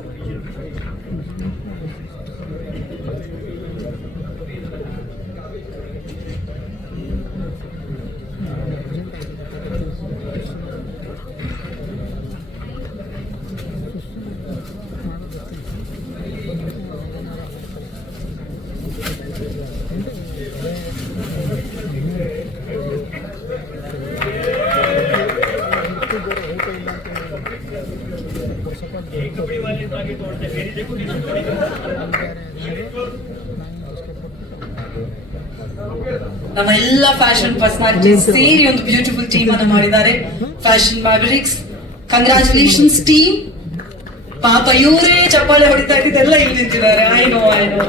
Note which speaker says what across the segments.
Speaker 1: Thank you. ನಮ್ಮ ಎಲ್ಲ fashion personality ಸೇರಿ ಒಂದು ಬ್ಯೂಟಿಫುಲ್ ಟೀಮ್ ಅನ್ನು ಮಾಡಿದ್ದಾರೆ. ಫ್ಯಾಷನ್ ಮ್ಯಾಬ್ರಿಕ್ಸ್ ಕಂಗ್ರಾಚುಲೇಷನ್ಸ್ ಟೀಮ್ ಪಾಪ ಇವರೇ ಚಪ್ಪಾಳೆ ಹೊಡಿತಾ ಇದ್ದಿದ್ದೆಲ್ಲ ಇಲ್ಲಿ ನಿಂತಿದ್ದಾರೆ. ಐ ನೋ ಐ ನೋ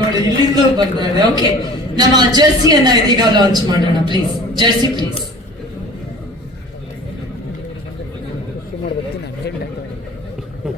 Speaker 1: ನೋಡಿ ಇಲ್ಲಿಂದ ಬರ್ತಾರೆ ಓಕೆ ನಮ್ಮ ಜರ್ಸಿಯನ್ನ ಇದೀಗ ಲಾಂಚ್ ಮಾಡೋಣ please jersey please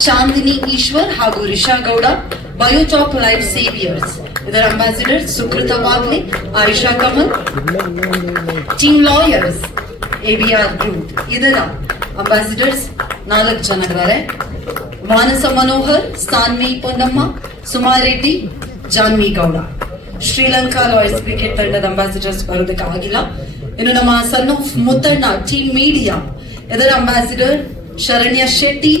Speaker 1: Chandini Eshwar ಹಾಗೂ ರಿಷಾ ಗೌಡ ಬಯೋಚಾಪ್ ಲೈಫ್ ಸೇವಿಯರ್ಸ್ ಇದರ ambassador Sukrutha Wagle Ayesha Kamal team lawyers A B R group ಇದರ ಅಂಬಾಸಿಡರ್ಸ್ ನಾಲ್ಕು ಜನಗಳೇ ಮಾನಸ ಮನೋಹರ್ ಸಾನ್ವಿ ಪೊನ್ನಮ್ಮ ಸುಮಾರೆಡ್ಡಿ ಜಾನ್ವಿ ಗೌಡ ಶ್ರೀಲಂಕಾ ಲಾಯರ್ಸ್ ಕ್ರಿಕೆಟ್ ತಂಡದ ಅಂಬಾಸಿಡರ್ಸ್ ಬರೋದಕ್ಕಾಗಿಲ್ಲ ಇನ್ನು ನಮ್ಮ son of Muthanna team media ಇದರ ಅಂಬಾಸಿಡರ್ ಶರಣ್ಯ ಶೆಟ್ಟಿ,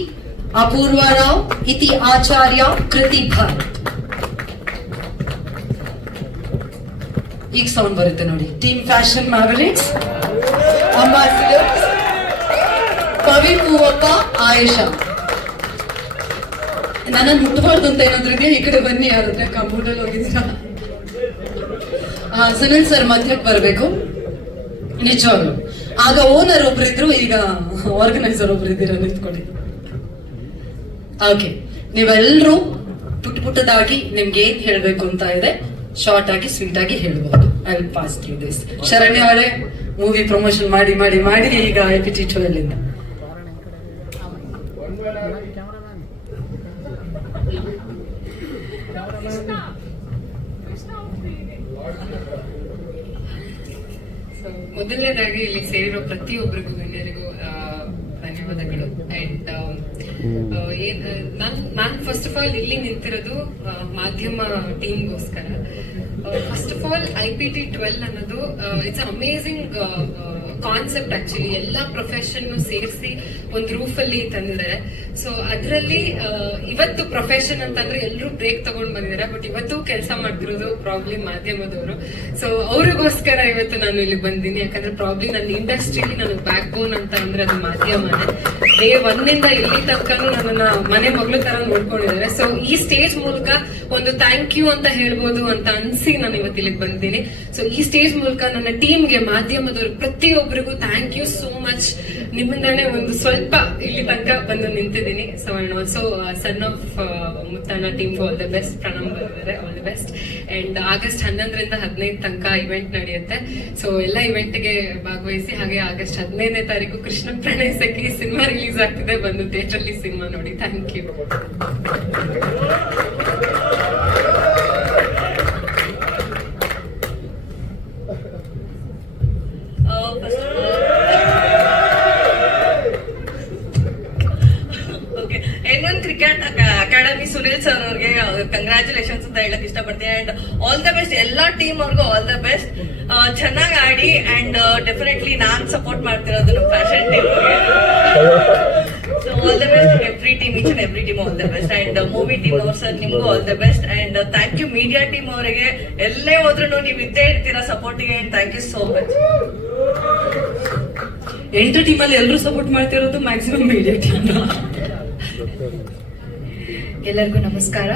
Speaker 1: ಅಪೂರ್ವ ರಾವ್, ಇತಿ ಆಚಾರ್ಯ ಕೃತಿ ಭಾರತ್ ಈಗ ಸೌಂಡ್ ಬರುತ್ತೆ ನೋಡಿ. ಟೀಮ್ ಫ್ಯಾಷನ್ ಮ್ಯಾವರಿಕ್ಸ್ ಅಂಬಾಸಿಡರ್ಸ್ ಕವಿ ಮೂವಪ್ಪ ಆಯುಷ ನನ್ನ ಮುಟ್ಬಾರ್ದು ಅಂತ ಏನಾದ್ರು ಇದೆಯಾ? ಈ ಕಡೆ ಬನ್ನಿ ಯಾರಾದ್ರೆ ಕಂಪ್ಯೂಟರ್ ಹೋಗಿದ್ದೀರಾ? ಸುನಿಲ್ ಸರ್ ಮಧ್ಯಕ್ಕೆ ಬರಬೇಕು. ನಿಜವಾಗ್ಲು. ಆಗ ಓನರ್ ಒಬ್ರಿದ್ರು, ಈಗ ಆರ್ಗನೈಸರ್ ಒಬ್ರು ಇದ್ದೀರ ನಿಂತ್ಕೊಂಡಿದ್ರು ಓಕೆ ನೀವೆಲ್ಲರೂ ಪುಟ್ ಪುಟ್ಟದಾಗಿ ನಿಮ್ಗೆ ಏನ್ ಹೇಳ್ಬೇಕು ಅಂತ ಇದೆ. ಶಾರ್ಟ್ ಆಗಿ ಸ್ವೀಟ್ ಆಗಿ ಹೇಳ್ಬೋದು. I will pass through this Sharanya ಅವರೇ ಮೂವಿ ಪ್ರಮೋಷನ್ ಮಾಡಿ ಮಾಡಿ ಮಾಡಿ ಈಗ ಐ ಪಿ ಟಿ ಇಂದ
Speaker 2: So, ಮೊದಲನೇದಾಗಿ ಇಲ್ಲಿ ಸೇರಿರೋ ಪ್ರತಿಯೊಬ್ಬರಿಗೂ ಗಣ್ಯರಿಗೂ ಧನ್ಯವಾದಗಳು. ಅಂಡ್ ಏನ್ ನಾನ್ ನಾನ್ ಫಸ್ಟ್ ಆಫ್ ಆಲ್ ಇಲ್ಲಿ ನಿಂತಿರೋದು ಮಾಧ್ಯಮ ಟೀಮ್ಗೋಸ್ಕರ first of all I P T twelve ಅನ್ನೋದು ಇಟ್ಸ್ ಅಮೇಸಿಂಗ್ ಕಾನ್ಸೆಪ್ಟ್ ಆಕ್ಚುಲಿ ಎಲ್ಲಾ ಪ್ರೊಫೆಷನ್ ಸೇರಿಸಿ ಒಂದು ರೂಫ್ ಅಲ್ಲಿ ತಂದಿದ್ದಾರೆ ಸೊ ಅದರಲ್ಲಿ ಇವತ್ತು ಪ್ರೊಫೆಷನ್ ಅಂತಂದ್ರೆ ಎಲ್ಲರೂ ಬ್ರೇಕ್ ತಗೊಂಡ್ ಬಂದಿದ್ದಾರೆ ಬಟ್ ಇವತ್ತು ಕೆಲಸ ಮಾಡ್ತಿರೋದು ಪ್ರಾಬ್ಲಿ ಮಾಧ್ಯಮದವರು. ಸೊ ಅವ್ರಿಗೋಸ್ಕರ ಇವತ್ತು ನಾನು ಇಲ್ಲಿ ಬಂದಿನಿ. ಯಾಕಂದ್ರೆ ಪ್ರಾಬ್ಲಿ ನನ್ನ ಇಂಡಸ್ಟ್ರಿಲಿ ನನಗೆ ಬ್ಯಾಕ್ ಬೋನ್ ಅಂತ ಅಂದ್ರೆ ಅದು ಮಾಧ್ಯಮನೇ. ಡೇ ಒಂದಿಂದ ಇಲ್ಲಿ ತನಕನೂ ನನ್ನನ್ನ ಮನೆ ಮಗಳು ತರ ನೋಡ್ಕೊಂಡಿದ್ದಾರೆ. ಸೊ ಈ ಸ್ಟೇಜ್ ಮೂಲಕ ಒಂದು ಥ್ಯಾಂಕ್ ಯು ಅಂತ ಹೇಳ್ಬೋದು ಅಂತ ಅನ್ಸಿ ನಾನು ಇವತ್ತು ಇಲ್ಲಿಗೆ ಬಂದಿದ್ದೀನಿ. ಸೊ ಈ ಸ್ಟೇಜ್ ಮೂಲಕ ನನ್ನ ಟೀಮ್ಗೆ ಮಾಧ್ಯಮದವರು, ಪ್ರತಿಯೊಬ್ಬರಿಗೂ ಥ್ಯಾಂಕ್ ಯು ಸೋ ಮಚ್ ನಿಮ್ಮಿಂದಾನೇ ಒಂದು ಸ್ವಲ್ಪ ಇಲ್ಲಿ ತನಕ ಬಂದು ನಿಂತಿದ್ದೀನಿ so and also son of Muthanna team all the best Pranam ಬಂದಿದ್ದಾರೆ all the best and August ಹನ್ನೊಂದರಿಂದ ಹದಿನೈದು ತನಕ ಇವೆಂಟ್ ನಡೆಯುತ್ತೆ. ಸೊ ಎಲ್ಲ ಇವೆಂಟ್ಗೆ ಭಾಗವಹಿಸಿ, ಹಾಗೆ ಆಗಸ್ಟ್ ಹದಿನೈದನೇ ತಾರೀಕು ಕೃಷ್ಣ ಪ್ರಣಯ ಸಖಿ ಸಿನಿಮಾ ರಿಲೀಸ್ ಆಗ್ತಿದೆ. ಬಂದು ಥಿಯೇಟ್ರಲ್ಲಿ ಸಿನಿಮಾ ನೋಡಿ.
Speaker 3: Thank you cricket academy Sunil sir ಅವ್ರಿಗೆ ಕಂಗ್ರಾಚುಲೇಷನ್ಸ್ ಅಂತ ಹೇಳಕ್ ಇಷ್ಟಪಡ್ತೀನಿ. ಅಂಡ್ ಆಲ್ ದ ಬೆಸ್ಟ್ ಎಲ್ಲಾ ಟೀಮ್ ಅವ್ರಿಗೂ ಆಲ್ ದ ಬೆಸ್ಟ್ ಚೆನ್ನಾಗಿ ಆಡಿ ಅಂಡ್ ಡೆಫಿನೆಟ್ಲಿ ನಾನ್ ಸಪೋರ್ಟ್ ಮಾಡ್ತಿರೋದು ನಮ್ಮ fashion team all the best every team each and every team all the best and movie team ಅವ್ರ ಸರ್ ನಿಮಗೂ all the best and thank you media team ಅವರಿಗೆ. ಎಲ್ಲೇ ಹೋದ್ರು ನೀವು ಇದ್ದೇ ಇರ್ತೀರಾ ಸಪೋರ್ಟಿಗೆ and thank you so much
Speaker 1: ಎಂಟು ಟೀಮಲ್ಲಿ ಎಲ್ಲರೂ ಸಪೋರ್ಟ್ ಮಾಡ್ತಿರೋದು ಮ್ಯಾಕ್ಸಿಮಮ್ ಮೀಡಿಯಾ ಟೀಮ್
Speaker 4: ಎಲ್ಲರಿಗೂ ನಮಸ್ಕಾರ.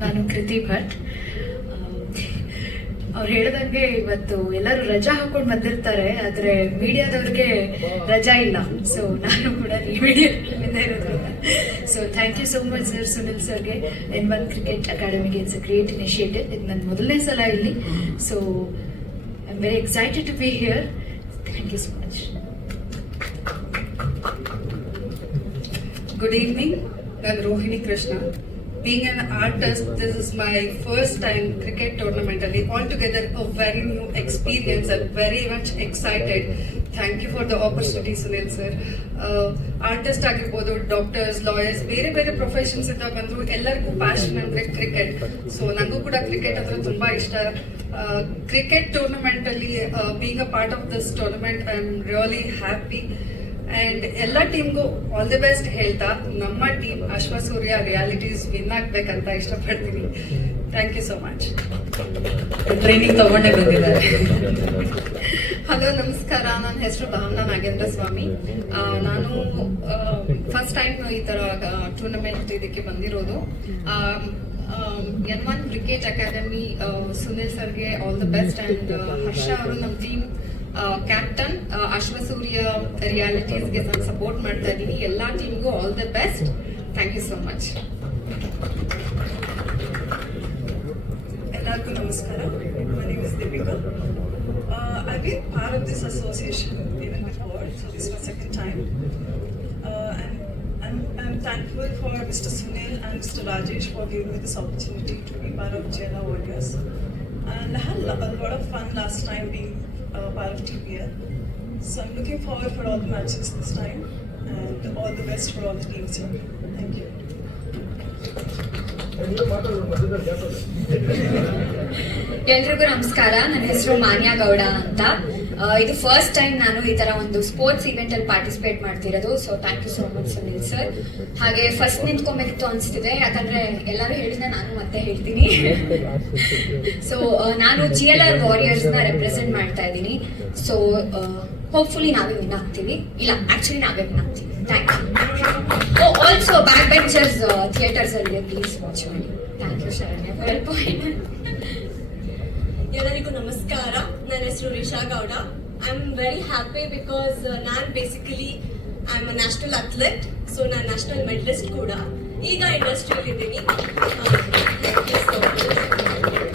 Speaker 4: ನಾನು ಕೃತಿ ಭಟ್. ಅವ್ರು ಹೇಳ್ದಂಗೆ ಇವತ್ತು ಎಲ್ಲರೂ ರಜಾ ಹಾಕೊಂಡು ಬಂದಿರ್ತಾರೆ, ಆದ್ರೆ ಮೀಡಿಯಾದವ್ರಿಗೆ ರಜಾ ಇಲ್ಲ. ಸೊ ನಾನು ಕೂಡ ಮೀಡಿಯಾದಿಂದ ಇರೋದ್ರಿಂದ. So thank you so much sir Sunil ಸರ್ಗೆ. ಎನ್ ಒನ್ ಕ್ರಿಕೆಟ್ ಅಕಾಡೆಮಿಗೆ ಇಟ್ಸ್ ಅ ಗ್ರೇಟ್ ಇನಿಷಿಯೇಟಿವ್ ಇದು ನನ್ನ ಮೊದಲನೇ ಸಲ ಇಲ್ಲಿ. So I am very excited to be here thank you so much
Speaker 5: good evening ನಾನು Rohini Krishna. Being an artist, this is my first time cricket tournament. altogether a very new experience. and very much excited. Thank you for the opportunity, Sunil sir. Artist ಆಗಿರ್ಬೋದು doctors lawyers ಬೇರೆ ಬೇರೆ professions ಇಂದ ಬಂದ್ರು ಎಲ್ಲರಿಗೂ passion ಅಂದ್ರೆ cricket so ನನಗೂ ಕೂಡ cricket ಅಂದ್ರೆ ತುಂಬಾ ಇಷ್ಟ ಕ್ರಿಕೆಟ್ ಟೂರ್ನಮೆಂಟ್ ಅಲ್ಲಿ being a part of this tournament I am really happy and ಎಲ್ಲ ಟೀಮ್ಗೂ ಆಲ್ ದಿ ಬೆಸ್ಟ್ ಹೇಳ್ತಾ. ನಮ್ಮ ಟೀಮ್ ಅಶ್ವ ಸೂರ್ಯ ರಿಯಾಲಿಟೀಸ್ ವಿನ್ ಆಗ್ಬೇಕಂತ ಇಷ್ಟಪಡ್ತೀನಿ. Thank you so much
Speaker 1: training ತಗೊಂಡೇ ಬಂದಿದ್ದಾರೆ.
Speaker 6: ಹಲೋ ನಮಸ್ಕಾರ. ನನ್ನ ಹೆಸರು ಭಾವನಾ ನಾಗೇಂದ್ರ ಸ್ವಾಮಿ. ನಾನು ಫಸ್ಟ್ ಟೈಮ್ ಈ ತರ ಟೂರ್ನಮೆಂಟ್ ಇದಕ್ಕೆ ಬಂದಿರೋದು. N one cricket academy Sunil ಸರ್ಗೆ all the best and Harsha ಅವರು ನಮ್ಮ ಟೀಮ್ ಕ್ಯಾಪ್ಟನ್ ಅಶ್ವಸೂರ್ಯ ರಿಯಾಲಿಟೀಸ್ಗೆ ನಾನು ಸಪೋರ್ಟ್ ಮಾಡ್ತಾ ಇದ್ದೀನಿ ಎಲ್ಲಾ ಟೀಮ್ಗೂ all the best thank you so much
Speaker 7: ಎಲ್ಲರಿಗೂ ನಮಸ್ಕಾರ My name is Deepika. Uh, I've been part of this association even before, so this is my second time. Uh, and I'm, I'm thankful for Mr. Sunil and Mr. Rajesh for giving me this opportunity to be part of JLA Warriors. And I had lo- a lot of fun last time being uh, part of TPL. So I'm looking forward for all the matches this time and all the best for all the teams here. Thank you.
Speaker 8: ಎಲ್ರಿಗೂ ನಮಸ್ಕಾರ ನನ್ನ ಹೆಸರು ಮಾನ್ಯ ಗೌಡ ಅಂತ ಆ, ಇದು first time ನಾನು ಈ ತರ ಒಂದು ಸ್ಪೋರ್ಟ್ಸ್ ಇವೆಂಟ್ ಅಲ್ಲಿ ಪಾರ್ಟಿಸಿಪೇಟ್ ಮಾಡ್ತಿರೋದು. So thank you so much Sunil sir ಹಾಗೆ ಫಸ್ಟ್ ನಿಂತ್ಕೊಬೇಕಿತ್ತು ಅನ್ಸ್ತಿದೆ. ಯಾಕಂದ್ರೆ ಎಲ್ಲರೂ ಹೇಳಿದ ನಾನು ಮತ್ತೆ ಹೇಳ್ತೀನಿ. ಸೊ ನಾನು ಜಿ ಎಲ್ ಆರ್ ವಾರಿಯರ್ಸ್ನ ರೆಪ್ರೆಸೆಂಟ್ ಮಾಡ್ತಾ ಇದ್ದೀನಿ. ಸೊ ಹೋಪ್ಫುಲಿ ನಾವೇ ವಿನ್ ಆಗ್ತೀವಿ. ಇಲ್ಲ ಆಕ್ಚುಲಿ ನಾವೇ ವಿನ್ ಆಗ್ತೀವಿ. Thank you also back benchers theatres ಅಲ್ಲಿ ಪ್ಲೀಸ್ ವಾಚ್ ಮಾಡಿ. ಥ್ಯಾಂಕ್ ಯು ಶರಣ್ಯ
Speaker 9: ಎಲ್ಲರಿಗೂ ನಮಸ್ಕಾರ. ನನ್ನ ಹೆಸರು Risha Gowda. I am very happy because ನಾನು basically I am a national athlete so ನಾನು ನ್ಯಾಷನಲ್ ಮೆಡಲಿಸ್ಟ್ ಕೂಡ. ಈಗ ಇಂಡಸ್ಟ್ರಿಯಲ್ಲಿ ಇದ್ದೀನಿ.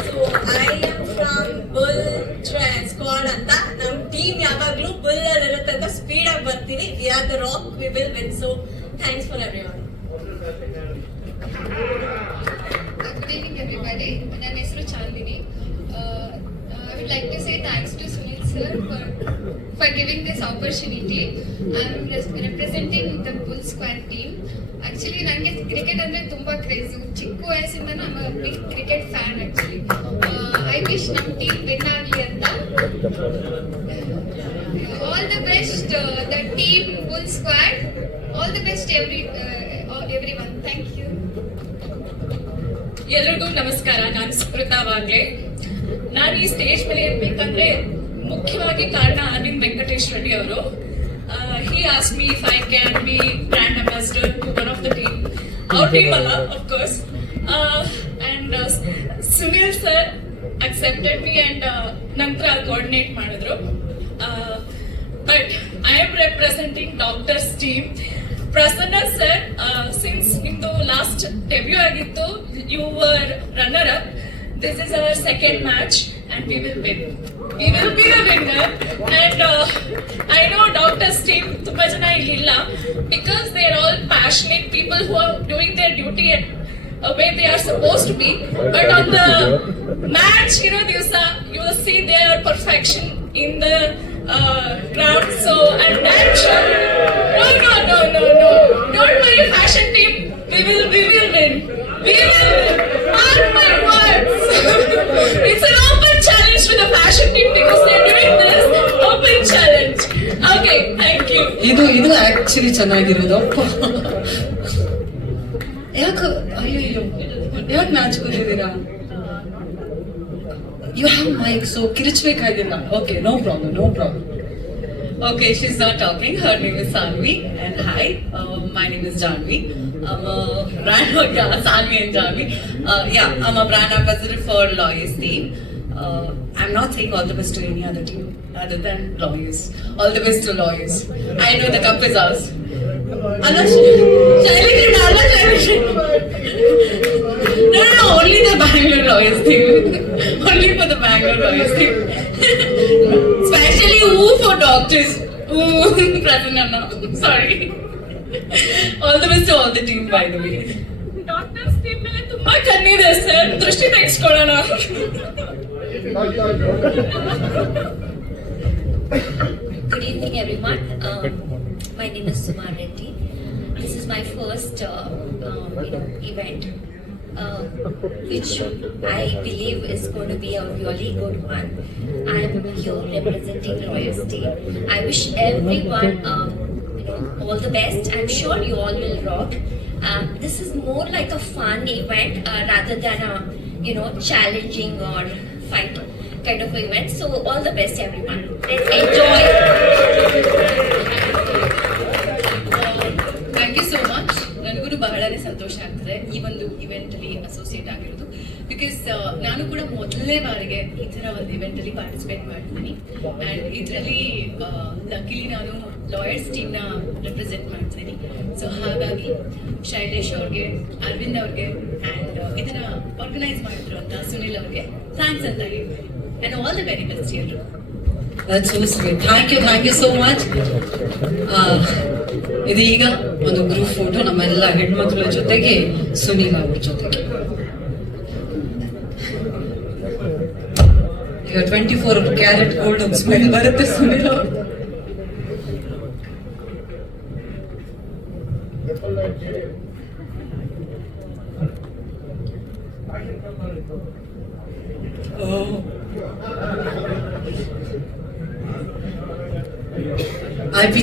Speaker 9: So I am from bull squad ಅಂತ. ನಮ್ಮ ಟೀಮ್ ಯಾವಾಗಲೂ ಬುಲ್ ಅಲ್ಲಿ ಇರುತ್ತೆ ಅಂತ ಸ್ಪೀಡ್ ಆಗಿ ಬರ್ತೀನಿ. We are the rock we will win so thanks for every one
Speaker 10: good evening everybody ನನ್ನ ಹೆಸರು Chandini I would like to say thanks to for, for for this opportunity. I'm representing I Bull squad team actually ನನಗೆ cricket ಅಂದ್ರೆ ತುಂಬಾ craze ಚಿಕ್ಕ ವಯಸ್ಸಿಂದ ನಾನು big cricket fan actually I wish ನಮ್ಮ team win ಆಗಲಿ ಅಂತ. All the best the team bull squad all the best every every one thank you
Speaker 2: ಎಲ್ರಿಗೂ ನಮಸ್ಕಾರ. ನಾನು ಸುಕೃತ ವಾಗ್ಲೆ. ನಾನು ಈ ಸ್ಟೇಜ್ ಮೇಲೆ ಇರ್ಬೇಕಂದ್ರೆ ಮುಖ್ಯವಾಗಿ ಕಾರಣ ಅರವಿಂದ್ ವೆಂಕಟೇಶ್ ರೆಡ್ಡಿ ಅವರು. He as me if I can be brand ambassador to one of the team ಅವ್ರ ಟೀಮ್ ಅಲ್ಲ of course and Sunil sir accepted me and ನಂತರ ಕೋಆರ್ಡಿನೇಟ್ ಮಾಡಿದ್ರು. But I am representing doctors team Prasanna sir since ನಿಮ್ದು last debut ಆಗಿತ್ತು you were runner up this is our second match and we will win We will be the winner and I know doctors team ತುಂಬಾ ಜನ ಇಲ್ಲಿಲ್ಲ because they are all passionate people who are doing their duty at where they are supposed to be. But on the match, you know, Divsa, you will see their perfection in the uh, crowd. So I'm damn sure. No, no, no, no, no. Don't worry, fashion team. We will, we will win. We will win.
Speaker 1: ಇದು ಇದು actually ಚೆನ್ನಾಗಿರೋದು ಯಾಕೆ ಅಯ್ಯೋ ಯಾಕೆ ನಾಚ್ಕೊಂಡಿದ್ದೀರಾ you have mic so ಕಿರಿಚ್ಬೇಕಾಗಿಲ್ಲ okay no problem no problem
Speaker 11: Okay, she's not talking. Her name is Sanvi. And hi, uh, my name is Janvi. I'm a brand, yeah, Sanvi and Janvi. Uh, yeah, I'm a brand ambassador for Lawyers team. Uh, I'm not saying all the best to any other team other than lawyers. All the best to lawyers. I know the cup is ours. Allah, Shailesh, Allah, Shailesh. No, no, no, only the Bangalore lawyers team. only for the Bangalore lawyers team. Especially who for doctors. Ooh, Prasanna. Sorry. all the best to all the team, by the way.
Speaker 2: Doctors team ಮೇಲೆ ತುಂಬಾ ಕಣ್ಣಿದೆ sir ದೃಷ್ಟಿ ತೆಗೆಸ್ಕೊಳ್ಳೋಣ
Speaker 12: Good evening, everyone. Um, my name is Suma Reddy. This is my first uh, um, event, uh, which I believe is going to be a really good one. I'm here representing Lawyers Team. I wish everyone um, you know, all the best. I'm sure you all will rock. Um, this is more like a fun event uh, rather than a you know challenging or fight kind of event. So all the best, everyone. Let's enjoy.
Speaker 11: Thank you so much ನನಗೂ ಬಹಳನೇ ಸಂತೋಷ ಆಗ್ತದೆ ಈ ಒಂದು event ಅಲ್ಲಿ associate ಆಗಿರೋದು because ನಾನು ಕೂಡ ಮೊದಲನೇ ಬಾರಿಗೆ ಈ ತರ ಒಂದು ಇವೆಂಟ್ ಅಲ್ಲಿ ಪಾರ್ಟಿಸಿಪೇಟ್ ಮಾಡ್ತೀನಿ ಅಂಡ್ ಇದರಲ್ಲಿ ಲಕ್ಕಿಲಿ ನಾನು ಲಾಯರ್ಸ್ನ ರೆಪ್ರೆಸೆಂಟ್ ಮಾಡ್ತೀನಿ ಸೊ ಹಾಗಾಗಿ ಶೈಲೇಶ್ ಅವ್ರಿಗೆ ಅರವಿಂದ್ ಅವ್ರಿಗೆ ಅಂಡ್ ಇದನ್ನ ಆರ್ಗನೈಸ್ ಮಾಡಿದ್ರು ಅಂತ ಸುನಿಲ್ ಅವ್ರಿಗೆ ಥ್ಯಾಂಕ್ಸ್ ಅಂತ ಹೇಳ್ತೀನಿ and all the very best ಎಲ್ಲರೂ
Speaker 1: That's so sweet. Thank you, thank you so much. ಇದು ಈಗ ಒಂದು ಗ್ರೂಪ್ ಫೋಟೋ ನಮ್ಮೆಲ್ಲ ಹೆಣ್ಮಕ್ಳ ಜೊತೆಗೆ ಸುನೀಲ್ ಅವ್ರ ಜೊತೆಗೆ ಈಗ twenty four carat gold smell ಬರುತ್ತೆ ಸುನೀಲ್ ಅವ್ರು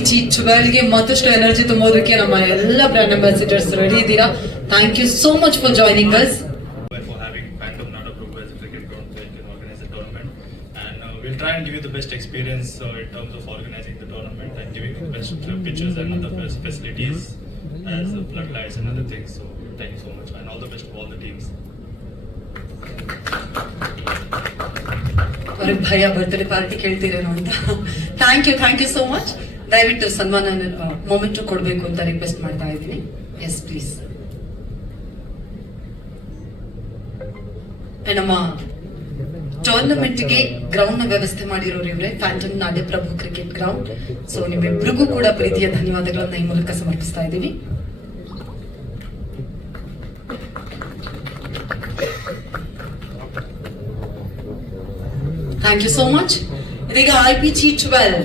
Speaker 1: energy ಮತ್ತಷ್ಟು ಎನರ್ಜಿ ತುಂಬೋದಕ್ಕೆ ನಮ್ಮ ಎಲ್ಲ ಬ್ರ್ಯಾಂಡ್ ಅಂಬಾಸಿಡರ್ಸ್ ರೆಡಿ ಇದ್ದೀರಾ
Speaker 13: thank you so much for joining us uh, we'll try and give you the best experience uh, in terms of organizing the tournament and giving you the best uh, pitches and other facilities as uh, floodlights and other things. So thank you so much and all the best to all the teams.
Speaker 1: ಅವ್ರಿಗೆ ಭಯ birthday party ಕೇಳ್ತೀರೇನೋ ಅಂತ thank you thank you so much ದಯವಿಟ್ಟು ಸನ್ಮಾನ moment ಕೊಡಬೇಕು ಅಂತ request ಮಾಡ್ತಾ ಇದ್ದೀನಿ. ಎಸ್ ಪ್ಲೀಸ್ ನಮ್ಮ ಟೂರ್ನಮೆಂಟ್ಗೆ ಗ್ರೌಂಡ್ನ ವ್ಯವಸ್ಥೆ ಮಾಡಿರೋರು ಇವರೇ ಫ್ಯಾಂಟಮ್ ನಾಡೆ ಪ್ರಭು ಕ್ರಿಕೆಟ್ ಗ್ರೌಂಡ್ ಸೊ ನಿಮ್ಮಿಬ್ಬರಿಗೂ ಕೂಡ ಪ್ರೀತಿಯ ಧನ್ಯವಾದಗಳನ್ನ ಈ ಮೂಲಕ ಸಮರ್ಪಿಸ್ತಾ ಇದ್ದೀವಿ ಥ್ಯಾಂಕ್ ಯು ಸೋ ಮಚ್ ಇದೀಗ ಐ ಪಿ ಜಿ ಟ್ವೆಲ್ವ್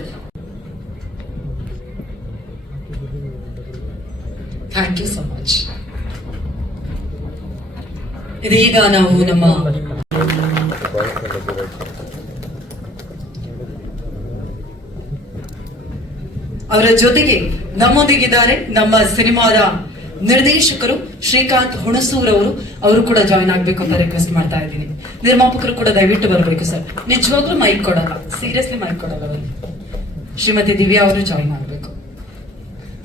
Speaker 1: ಇದೀಗ ನಾವು ನಮ್ಮ ಅವರ ಜೊತೆಗೆ ನಮ್ಮೊಂದಿಗಿದ್ದಾರೆ ನಮ್ಮ ಸಿನಿಮಾದ ನಿರ್ದೇಶಕರು ಶ್ರೀಕಾಂತ್ ಹುಣಸೂರ್ ಅವರು ಅವರು ಕೂಡ ಜಾಯ್ನ್ ಆಗ್ಬೇಕು ಅಂತ ರಿಕ್ವೆಸ್ಟ್ ಮಾಡ್ತಾ ಇದ್ದೀನಿ. ನಿರ್ಮಾಪಕರು ಕೂಡ ದಯವಿಟ್ಟು ಬರಬೇಕು ಸರ್. ನಿಜವಾಗ್ಲೂ ಮೈಕ್ ಕೊಡಲ್ಲ. ಸೀರಿಯಸ್ಲಿ ಮೈಕ್ ಕೊಡಲ್ಲ ಶ್ರೀಮತಿ ದಿವ್ಯಾ ಅವರು ಜಾಯ್ನ್ ಆಗ್ಬೇಕು.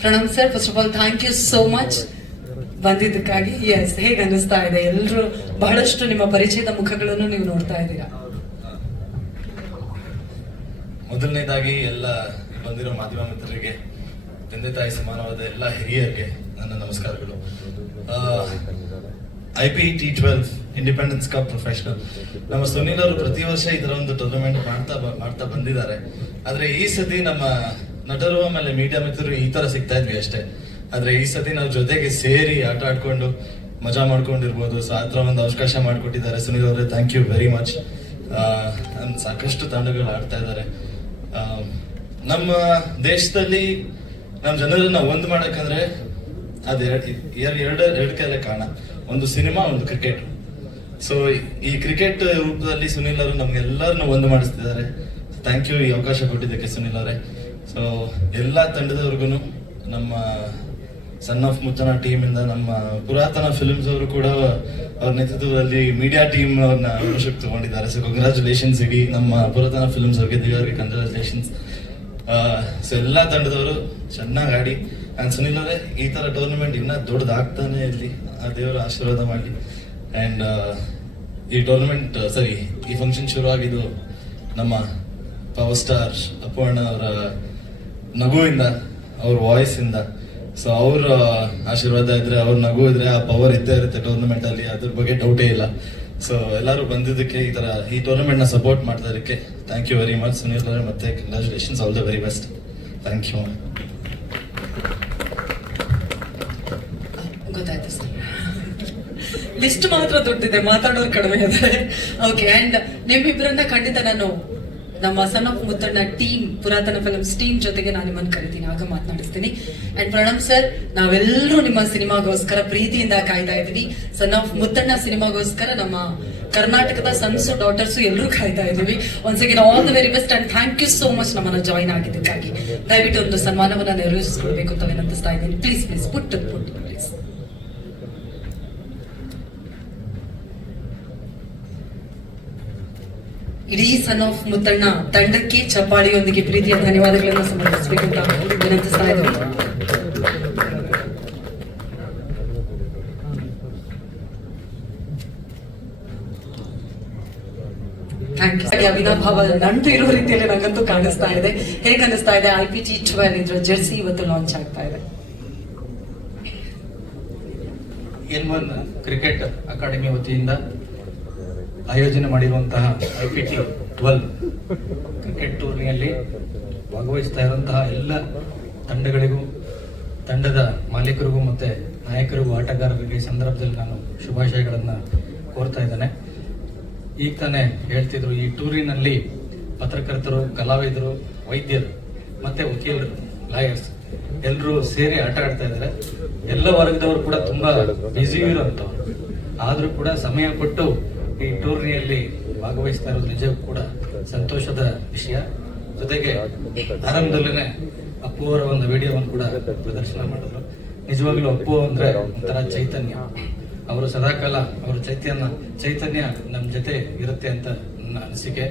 Speaker 1: Pranam sir first of all thank you so much ಬಂದಿದ್ದಕ್ಕಾಗಿ S ಹೇಗೆ ಅನಿಸ್ತಾ ಇದೆ? ಎಲ್ಲರೂ ಬಹಳಷ್ಟು ನಿಮ್ಮ ಪರಿಚಯದ ಮುಖಗಳನ್ನು ನೀವು ನೋಡ್ತಾ ಇದ್ದೀರಾ?
Speaker 13: ಮೊದಲನೇದಾಗಿ ಎಲ್ಲ ಬಂದಿರೋ ಮಾಧ್ಯಮ ಮಿತ್ರರಿಗೆ, ತಂದೆ ತಾಯಿ ಸಮಾನವಾದ ಎಲ್ಲ ಹಿರಿಯರಿಗೆ ನನ್ನ ನಮಸ್ಕಾರಗಳು. I P T twelve independence cup professional ನಮ್ಮ ಸುನೀಲ್ ಅವರು ಪ್ರತಿ ವರ್ಷ ಇದರ ಒಂದು ಟೂರ್ನಮೆಂಟ್ ಮಾಡ್ತಾ ಮಾಡ್ತಾ ಬಂದಿದ್ದಾರೆ. ಆದ್ರೆ ಈ ಸತಿ ನಮ್ಮ ನಟರು ಆಮೇಲೆ ಮೀಡಿಯಾ ಮಿತ್ರರು ಈ ತರ ಸಿಗ್ತಾ ಇದ್ವಿ ಅಷ್ಟೇ. ಆದ್ರೆ ಈ ಸತಿ ನಾವು ಜೊತೆಗೆ ಸೇರಿ ಆಟ ಆಡ್ಕೊಂಡು ಮಜಾ ಮಾಡ್ಕೊಂಡಿರ್ಬೋದು. ಸೊ ಒಂದು ಅವಕಾಶ ಮಾಡಿಕೊಟ್ಟಿದ್ದಾರೆ. ಸುನಿಲ್ ಅವರೇ ಥ್ಯಾಂಕ್ ಯು ವೆರಿ ಮಚ್ ಸಾಕಷ್ಟು ತಂಡಗಳು ಆಡ್ತಾ ಇದ್ದಾರೆ. ನಮ್ಮ ದೇಶದಲ್ಲಿ ನಮ್ಮ ಜನರನ್ನ ಒಂದು ಮಾಡಕ್ಕಂದ್ರೆ ಅದು ಎರಡು ಎರಡು ಎರಡು ಕೈಲೇ ಕಾರಣ. ಒಂದು ಸಿನಿಮಾ, ಒಂದು ಕ್ರಿಕೆಟ್. ಸೊ ಈ ಕ್ರಿಕೆಟ್ ರೂಪದಲ್ಲಿ ಸುನಿಲ್ ಅವರು ನಮ್ಗೆಲ್ಲರನ್ನು ಒಂದು ಮಾಡಿಸ್ತಿದ್ದಾರೆ. ಥ್ಯಾಂಕ್ ಯು ಈ ಅವಕಾಶ ಕೊಟ್ಟಿದ್ದಕ್ಕೆ ಸುನಿಲ್ ಅವರೇ. ಸೊ ಎಲ್ಲ ತಂಡದವ್ರಿಗೂ ನಮ್ಮ ಸನ್ ಆಫ್ ಟೀಮ್ ಇಂದ ನಮ್ಮ ಪುರಾತನ ಫಿಲ್ಮ್ಸ್ ಅವರು ಕೂಡ ಅವ್ರ ನೇತೃತ್ವದಲ್ಲಿ ಮೀಡಿಯಾ ಟೀಮ್ ಅವ್ರನ್ನ ವಶಕ್ಕೆ ತಗೊಂಡಿದ್ದಾರೆ. ಸೊ ಕಂಗ್ರಾಚುಲೇಷನ್ಸ್ ಇಡೀ ನಮ್ಮ ಪುರಾತನ ಫಿಲ್ಮ್ಸ್ ಅವ್ರಿಗೆ ದೇವರಿಗೆ ಕಂಗ್ರಾಚುಲೇಷನ್ಸ್ ಸೊ ಎಲ್ಲ ತಂಡದವರು ಚೆನ್ನಾಗಿ ಆಡಿ. ಅಂಡ್ ಸುನಿಲ್ ಅವರೇ, ಈ ತರ ಟೂರ್ನಮೆಂಟ್ ಇನ್ನೂ ದೊಡ್ಡದಾಗ್ತಾನೆ ಇರಲಿ ಆ ದೇವರ ಆಶೀರ್ವಾದ ಮಾಡಿ ಅಂಡ್ ಈ ಟೂರ್ನಮೆಂಟ್ ಸರಿ ಈ ಫಂಕ್ಷನ್ ಶುರು ಆಗಿದ್ದು ನಮ್ಮ ಪವರ್ ಸ್ಟಾರ್ ಅಪ್ಪಣ್ಣ ಅವರ ನಗುವಿಂದ, ಅವ್ರ ವಾಯ್ಸ್ ಇಂದ. ಸೊ ಅವ್ರ ಆಶೀರ್ವಾದ ಇದ್ರೆ, ಅವ್ರ ನಗು ಇದ್ರೆ, ಆ ಪವರ್ ಇದ್ದೇ ಇರುತ್ತೆ ಟೂರ್ನಮೆಂಟ್ ಅಲ್ಲಿ. ಅದ್ರ ಬಗ್ಗೆ ಡೌಟೇ ಇಲ್ಲ. ಸೊ ಎಲ್ಲರೂ ಬಂದಿದ್ದಕ್ಕೆ ಈ ತರ, ಈ ಟೂರ್ನಮೆಂಟ್ನ ಸಪೋರ್ಟ್ ಮಾಡ್ತಾ thank you very much Sunil ಮತ್ತೆ congratulations all the very best thank you
Speaker 1: ಗೊತ್ತಾಯ್ತು ಸರ್. ಲಿಸ್ಟ್ ಮಾತ್ರ ದೊಡ್ಡದಿದೆ ಮಾತಾಡೋರು ಕಡಿಮೆ ಇದ್ದಾರೆ ಓಕೆ ಅಂಡ್ ನಿಮ್ಮಿಬ್ಬರನ್ನ ಖಂಡಿತ ನಾನು ನಮ್ಮ son of Muthanna team, Puratana films team ಜೊತೆಗೆ ನಾನು ನಿಮ್ಮನ್ನು ಕರಿತೀನಿ. ಆಗ ಮಾತನಾಡಿಸ್ತೀನಿ. ಅಂಡ್ ಪ್ರಣಮ್ ಸರ್ ನಾವೆಲ್ಲರೂ ನಿಮ್ಮ ಸಿನಿಮಾಗೋಸ್ಕರ ಪ್ರೀತಿಯಿಂದ ಕಾಯ್ತಾ ಇದ್ದೀವಿ. ಸನ್ ಆಫ್ ಮುತ್ತಣ್ಣ ಸಿನಿಮಾಗೋಸ್ಕರ ನಮ್ಮ ಕರ್ನಾಟಕದ ಸನ್ಸು ಡಾಟರ್ಸ್ ಎಲ್ಲರೂ ಕಾಯ್ತಾ ಇದ್ದೀವಿ. Once again all the very best and thank you so much ನಮ್ಮನ್ನ ಜಾಯಿನ್ ಆಗಿದ್ದಕ್ಕಾಗಿ. ದಯವಿಟ್ಟು ಒಂದು ಸನ್ಮಾನವನ್ನ ನೆರವೇರಿಸಿಕೊಳ್ಬೇಕು ಅಂತ ವಿನಂತಿಸ್ತಾ ಇದ್ದೀನಿ. Please please put put please ಇಡೀ ಸನ್ ಆಫ್ ಮುತ್ತಣ್ಣ, ತಂಡಕ್ಕೆ ಚಪ್ಪಾಳಿಯೊಂದಿಗೆ ಪ್ರೀತಿಯ ಧನ್ಯವಾದಗಳನ್ನು ಸಮರ್ಪಿಸಬೇಕು ಅಂತ ವಿನಂತಿಸ್ತಾ ಇದ್ದೀವಿ ಅವಿನಾಭಾವ ನಂಟು ಇರೋ ರೀತಿಯಲ್ಲಿ ನಂಗಂತೂ ಕಾಣಿಸ್ತಾ ಇದೆ. ಹೇಗೆ ಅನಿಸ್ತಾ ಇದೆ? ಐ ಪಿ ಜಿ ಟ್ವೆಲ್ ಇದ್ರ ಜೆರ್ಸಿ ಇವತ್ತು ಲಾಂಚ್ ಆಗ್ತಾ ಇದೆ.
Speaker 14: ಎನ್ ಒನ್ ಕ್ರಿಕೆಟ್ ಅಕಾಡೆಮಿ ವತಿಯಿಂದ ಆಯೋಜನೆ ಮಾಡಿರುವಂತಹ I P T twelve cricket ಟೂರ್ನಿಯಲ್ಲಿ ಭಾಗವಹಿಸ್ತಾ ಇರುವಂತಹ ಎಲ್ಲ ತಂಡಗಳಿಗೂ, ತಂಡದ ಮಾಲೀಕರಿಗೂ ಮತ್ತೆ ನಾಯಕರಿಗೂ, ಆಟಗಾರರಿಗೆ ಈ ಸಂದರ್ಭದಲ್ಲಿ ನಾನು ಶುಭಾಶಯಗಳನ್ನು ಕೋರ್ತಾ ಇದ್ದೇನೆ. ಈಗ ತಾನೇ ಹೇಳ್ತಿದ್ರು, ಈ ಟೂರಿನಲ್ಲಿ ಪತ್ರಕರ್ತರು, ಕಲಾವಿದರು, ವೈದ್ಯರು, ಮತ್ತೆ ವಕೀಲರು ಲಾಯರ್ಸ್ ಎಲ್ಲರೂ ಸೇರಿ ಆಟ ಆಡ್ತಾ ಇದ್ದಾರೆ. ಎಲ್ಲ ವರ್ಗದವರು ಕೂಡ ತುಂಬಾ ಬ್ಯುಸಿ ಇರೋಂಥವ್ರು ಆದರೂ ಕೂಡ ಸಮಯ ಕೊಟ್ಟು ಈ ಟೂರ್ನಿಯಲ್ಲಿ ಭಾಗವಹಿಸ್ತಾ ಇರೋದು ನಿಜಕ್ಕೂ ಕೂಡ ಸಂತೋಷದ ವಿಷಯ. ಜೊತೆಗೆ ಆರಂಭದಲ್ಲೇ ಅಪ್ಪು ಅವರ ಒಂದು ವಿಡಿಯೋವನ್ನು ಕೂಡ ಪ್ರದರ್ಶನ ಮಾಡಿದ್ರು. ನಿಜವಾಗ್ಲೂ ಅಪ್ಪು ಅಂದ್ರೆ ಒಂಥರ ಚೈತನ್ಯ. ಅವರು ಸದಾಕಾಲ ಅವರ ಚೈತನ್ಯ ಚೈತನ್ಯ ನಮ್ಮ ಜೊತೆ ಇರುತ್ತೆ ಅಂತ ನನ್ನ ಅನಿಸಿಕೆ.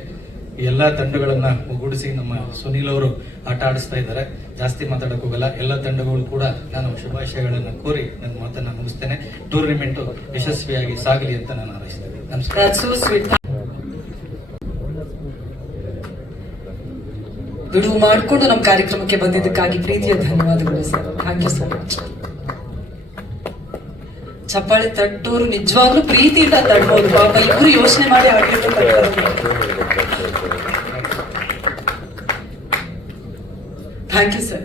Speaker 14: ಎಲ್ಲಾ ತಂಡಗಳನ್ನ ಒಗ್ಗೂಡಿಸಿ ನಮ್ಮ ಸುನೀಲ್ ಅವರು ಆಟ ಆಡಿಸ್ತಾ ಇದ್ದಾರೆ. ಜಾಸ್ತಿ ಮಾತಾಡಕ್ ಹೋಗಲ್ಲ. ಎಲ್ಲ ತಂಡಗಳು ಕೂಡ ನಾನು ಶುಭಾಶಯಗಳನ್ನು ಕೋರಿ ನನ್ನ ಮಾತನ್ನ ಮುಗಿಸ್ತೇನೆ. ಟೂರ್ನಿಮೆಂಟ್ ಯಶಸ್ವಿಯಾಗಿ ಸಾಗಲಿ ಅಂತ ನಾನು ಹಾರೈಸ್ತೇನೆ. ನಮಸ್ಕಾರ.
Speaker 1: ಮಾಡಿಕೊಂಡು ನಮ್ಮ ಕಾರ್ಯಕ್ರಮಕ್ಕೆ ಬಂದಿದ್ದಕ್ಕಾಗಿ ಪ್ರೀತಿಯ ಧನ್ಯವಾದಗಳು ಸರ್ ಥ್ಯಾಂಕ್ ಯು ಸರ್ ಚಪ್ಪಾಳೆ ತಟ್ಟೋರು ನಿಜವಾಗ್ಲೂ ಪ್ರೀತಿಯಿಂದ ತಡ್ಬೋದು. ಪಾಪ ಇಬ್ರು ಯೋಚನೆ ಮಾಡಿ ಆಗಿದ್ದು ಥ್ಯಾಂಕ್ ಯು ಸರ್